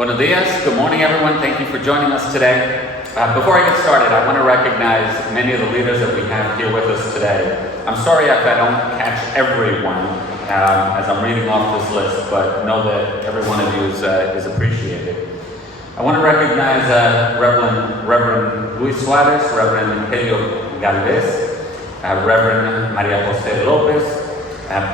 Buenos dias. Good morning, everyone. Thank you for joining us today. Before I get started, I want to recognize many of the leaders that we have here with us today. I'm sorry if I don't catch everyone as I'm reading off this list, but know that every one of you is appreciated. I want to recognize Reverend Luis Suarez, Reverend Helio Galvez, Reverend Maria Jose Lopez,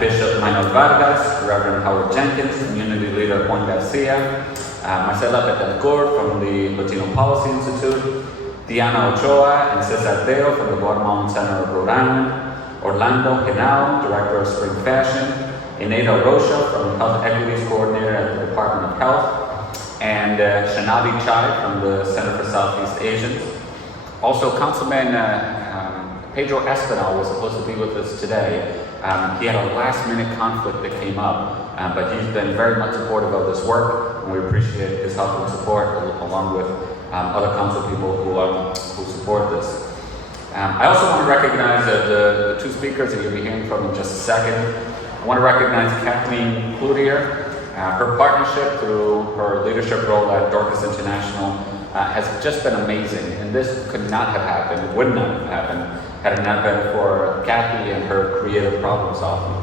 Bishop Manuel Vargas, Reverend Howard Jenkins, Community Leader Juan Garcia, Marcela Betancourt from the Latino Policy Institute, Diana Ochoa and Cesar Teo from the Guatemalan Center of Rhode Island, Orlando Henao, Director of Spring Fashion, Ineda Rocha from Health Equities Coordinator at the Department of Health, and Shanavi Chai from the Center for Southeast Asians. Also, Councilman Pedro Espinal was supposed to be with us today. He had a last-minute conflict that came up, but he's been very much supportive of this work, and we appreciate his help and support, along with other council people who support this. I also want to recognize the two speakers that you'll be hearing from in just a second. I want to recognize Kathleen Cloutier. Her partnership through her leadership role at Dorcas International has just been amazing, and this could not have happened, would not have happened, had it not been for Kathy and her creative problem solving.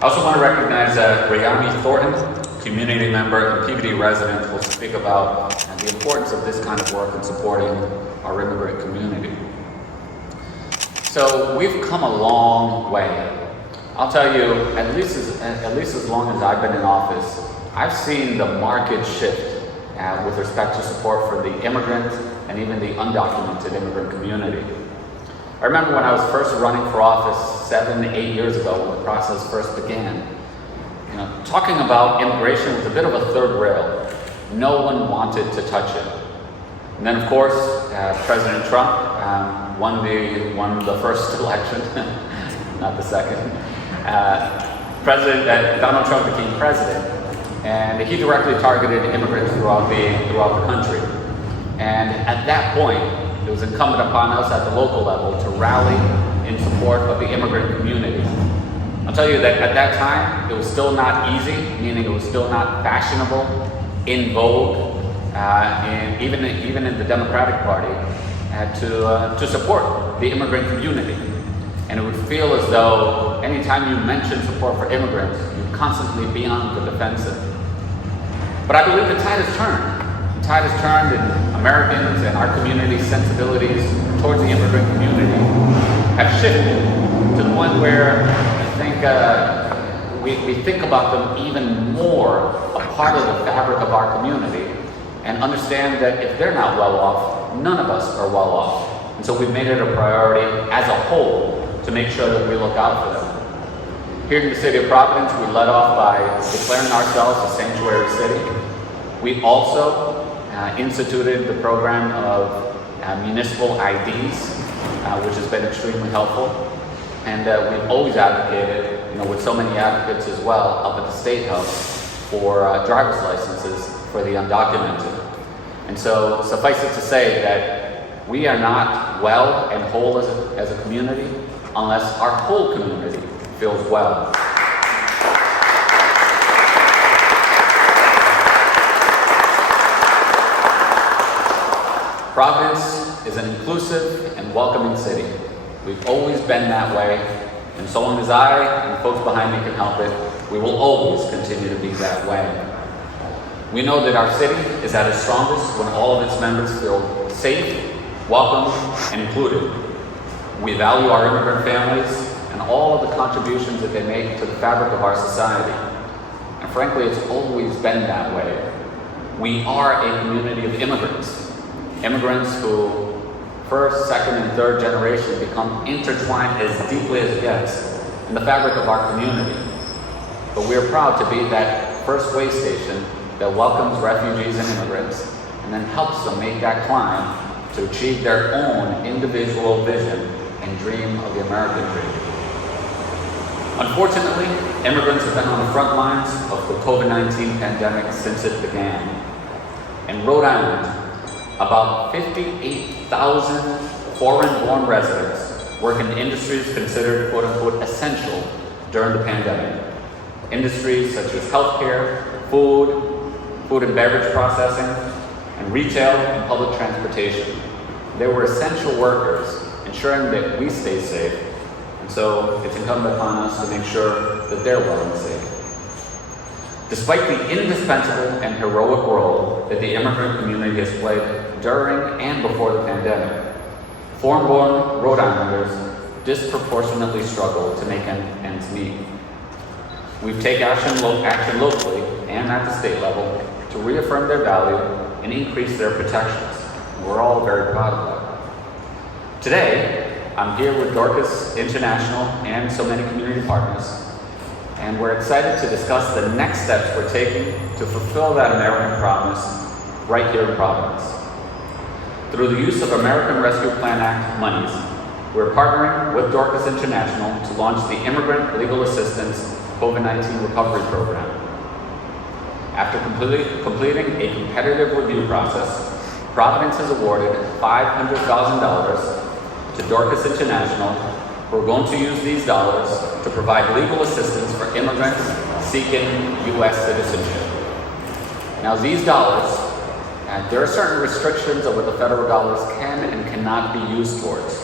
I also want to recognize Rayami Thornton, community member and PVD resident, who will speak about the importance of this kind of work in supporting our immigrant community. So we've come a long way. I'll tell you, at least as long as I've been in office, I've seen the market shift with respect to support for the immigrant and even the undocumented immigrant community. I remember when I was first running for office 7 to 8 years ago, when the process first began, talking about immigration was a bit of a third rail. No one wanted to touch it. And then, of course, President Trump won the first election, not the second. Donald Trump became president, and he directly targeted immigrants throughout the country. And at that point, it was incumbent upon us at the local level to rally in support of the immigrant community. I'll tell you that at that time, it was still not easy, meaning it was still not fashionable, in vogue, and even in the Democratic Party, to support the immigrant community. And it would feel as though anytime you mention support for immigrants, you'd constantly be on the defensive. But I believe the tide has turned. The tide has turned, and Americans and our community's sensibilities towards the immigrant community have shifted to the point where I think we think about them even more a part of the fabric of our community, and understand that if they're not well off, none of us are well off. And so we've made it a priority as a whole to make sure that we look out for them. Here in the city of Providence, we led off by declaring ourselves a sanctuary city. We also instituted the program of municipal IDs, which has been extremely helpful. And we've always advocated, with so many advocates as well up at the State House, for driver's licenses for the undocumented. And so suffice it to say that we are not well and whole as a community unless our whole community feels well. Providence is an inclusive and welcoming city. We've always been that way, and so long as I and folks behind me can help it, we will always continue to be that way. We know that our city is at its strongest when all of its members feel safe, welcome, and included. We value our immigrant families and all of the contributions that they make to the fabric of our society. And frankly, it's always been that way. We are a community of immigrants. Immigrants who, first, second, and third generation, become intertwined as deeply as it gets in the fabric of our community. But we are proud to be that first way station that welcomes refugees and immigrants and then helps them make that climb to achieve their own individual vision and dream of the American dream. Unfortunately, immigrants have been on the front lines of the COVID-19 pandemic since it began. In Rhode Island, about 58,000 foreign-born residents work in industries considered quote-unquote essential during the pandemic. Industries such as healthcare, food food and beverage processing, and retail and public transportation. They were essential workers, ensuring that we stay safe, and so it's incumbent upon us to make sure that they're well and safe. Despite the indispensable and heroic role that the immigrant community has played during and before the pandemic, foreign-born Rhode Islanders disproportionately struggle to make ends meet. We've taken action locally and at the state level to reaffirm their value and increase their protections. We're all very proud of that. Today, I'm here with Dorcas International and so many community partners, and we're excited to discuss the next steps we're taking to fulfill that American promise right here in Providence. Through the use of American Rescue Plan Act monies, we're partnering with Dorcas International to launch the Immigrant Legal Assistance COVID-19 Recovery Program. After completing a competitive review process, Providence has awarded $500,000 to Dorcas International, who are going to use these dollars to provide legal assistance for immigrants seeking U.S. citizenship. Now, these dollars, there are certain restrictions of what the federal dollars can and cannot be used towards.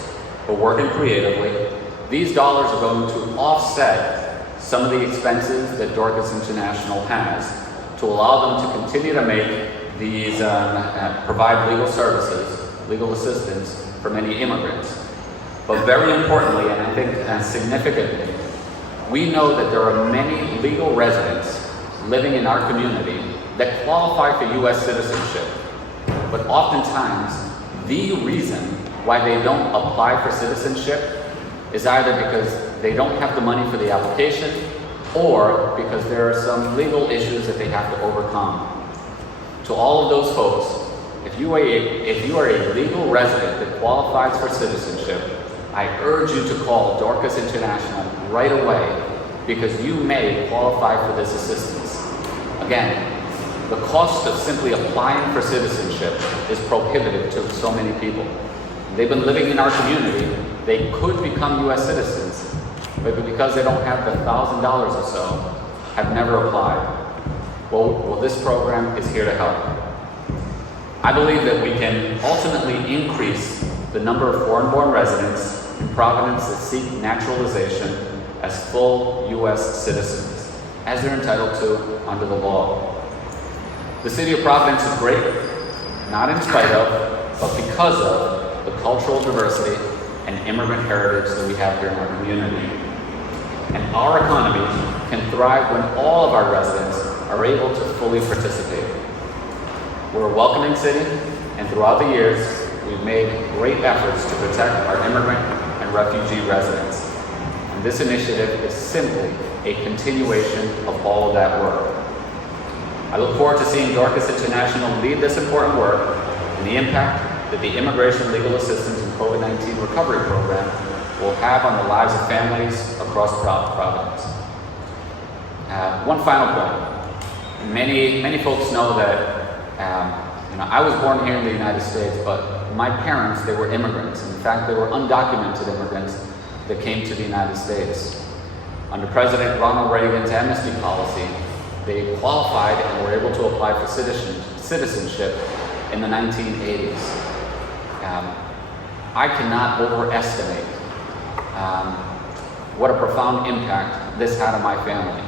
But working creatively, these dollars are going to offset some of the expenses that Dorcas International has to allow them to continue to make these, provide legal services, legal assistance for many immigrants. But very importantly, and I think significantly, we know that there are many legal residents living in our community that qualify for U.S. citizenship. But oftentimes, the reason why they don't apply for citizenship is either because they don't have the money for the application or because there are some legal issues that they have to overcome. To all of those folks, if you are a legal resident that qualifies for citizenship, I urge you to call Dorcas International right away because you may qualify for this assistance. Again, the cost of simply applying for citizenship is prohibitive to so many people. They've been living in our community. They could become U.S. citizens, but because they don't have the $1,000 or so, have never applied. Well, this program is here to help. I believe that we can ultimately increase the number of foreign-born residents in Providence that seek naturalization as full U.S. citizens, as they're entitled to under the law. The city of Providence is great, not in spite of, but because of the cultural diversity and immigrant heritage that we have here in our community. And our economy can thrive when all of our residents are able to fully participate. We're a welcoming city, and throughout the years, we've made great efforts to protect our immigrant and refugee residents. And this initiative is simply a continuation of all of that work. I look forward to seeing Dorcas International lead this important work and the impact that the Immigration Legal Assistance and COVID-19 Recovery Program will have on the lives of families across Providence. One final point. Many folks know that I was born here in the United States, but my parents, they were immigrants. In fact, they were undocumented immigrants that came to the United States. Under President Ronald Reagan's amnesty policy, they qualified and were able to apply for citizenship in the 1980s. I cannot overestimate what a profound impact this had on my family.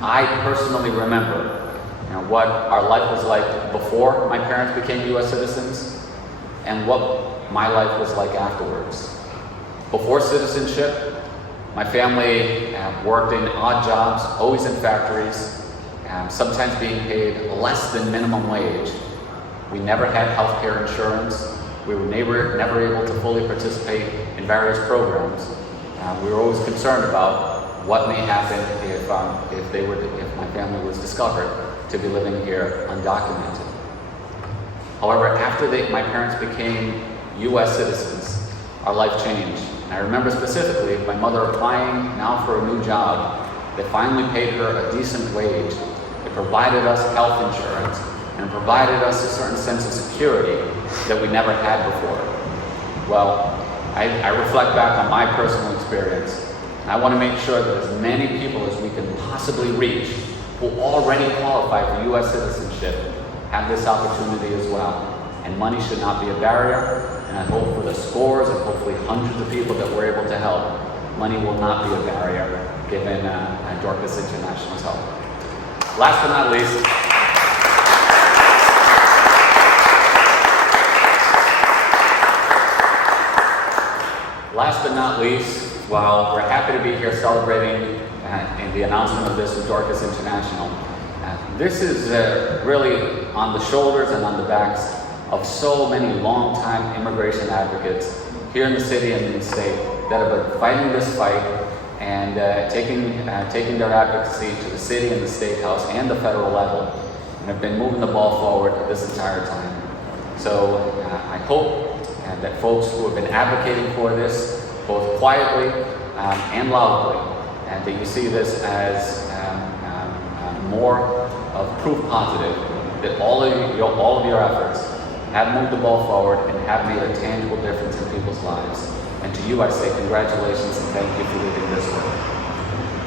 I personally remember what our life was like before my parents became U.S. citizens and what my life was like afterwards. Before citizenship, my family worked in odd jobs, always in factories, sometimes being paid less than minimum wage. We never had health care insurance. We were never able to fully participate in various programs. We were always concerned about what may happen if my family was discovered to be living here undocumented. However, after my parents became U.S. citizens, our life changed. And I remember specifically my mother applying now for a new job that finally paid her a decent wage. It provided us health insurance and provided us a certain sense of security that we never had before. Well, I reflect back on my personal experience, and I want to make sure that as many people as we can possibly reach who already qualify for U.S. citizenship have this opportunity as well. And money should not be a barrier, and I hope for the scores and hopefully hundreds of people that we're able to help, money will not be a barrier given Dorcas International's help. Last but not least, while we're happy to be here celebrating in the announcement of this with Dorcas International, this is really on the shoulders and on the backs of so many long-time immigration advocates here in the city and in the state that have been fighting this fight and taking their advocacy to the city and the state house and the federal level, and have been moving the ball forward this entire time. So I hope that folks who have been advocating for this, both quietly and loudly, and that you see this as more of proof positive that all of your efforts have moved the ball forward and have made a tangible difference in people's lives. And to you I say congratulations and thank you for leading this work.